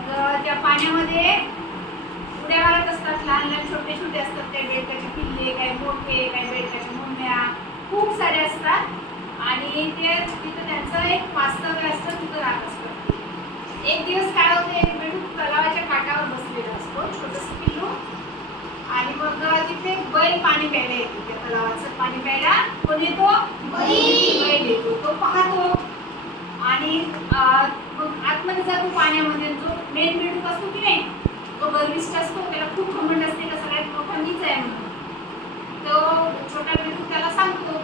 मग त्या पाण्यामध्ये उड्या मारत असतात, लहान लहान छोटे छोटे असतात, काही बेडकाचे पिल्ले, काही मोठे, काही बेडकाच्या मुंग्या, खूप सारे असतात आणि ते तिथं त्यांचं एक वास्तव्य असतं, तिथं राहत असतं. एक दिवस काय होतं, एक बेडूक तलावाच्या काठावर बसलेला असतो, छोटंसं पिल्लू, आणि मग तिथे बैल पाणी प्यायला येतो. त्या तलावाचं पाणी प्यायला कोण येतो? बैल येतो. तो पाहतो आणि मग आतमध्ये जातो पाण्यामध्ये. जो मेन बेडूक असतो की नाही, तो गर्विष्ठ असतो, त्याला खूप घमंड असते का सगळ्यात मोठा मीच आहे म्हणून. तो छोटा बेडूक त्याला सांगतो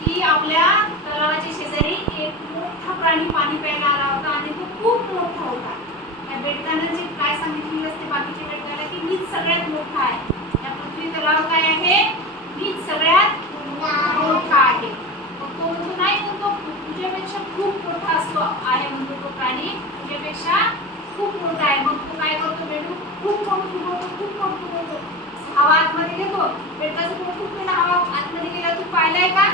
की आपल्या तलावाच्या शेजारी एक मोठा प्राणी पाणी प्यायला आला होता आणि तो खूप मोठा होता. त्या बेडकानं जे काय सांगितलेलं असते बाकीच्या बेडकाला की मीच सगळ्यात मोठा आहे, या पृथ्वी तलाव काय आहे, मीच सगळ्यात मोठा आहे. मग तो म्हणतो नाही, तो तुझ्यापेक्षा खूप मोठा असतो आहे म्हणतो तो प्राणी, तुझ्यापेक्षा खूप मोठा आहे. मग तो काय करतो, बेडूक खूप मोठं फुगवतो, खूप मोठं फुगवतो, हवा आतमध्ये घेतो. बेडकाचं पोट फुगते ना, हवा आतमध्ये गेला, तू पाहिलाय का?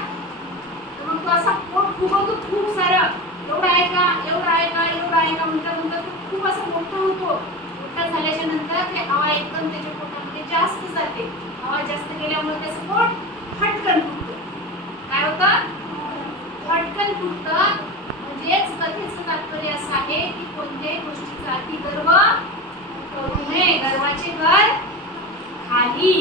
तर मग तो असा पोट फुगवतो खूप सारं, एवढं आहे का, एवढं आहे का, एवढं आहे का म्हणता म्हणता तो खूप असं मोठं होतो. मोठा झाल्याच्या नंतर ते हवा एकदम त्याच्या पोटामध्ये जास्त जाते. हवा जास्त गेल्यामुळे त्याचं पोट फटकन फुगतं. काय होतं? फटकन फुगतं. म्हणजेच कथेचं तात्पर्य असं आहे की कोणत्याही गोष्टीचा अति गर्व करू नये, गर्वाचे घर खाली.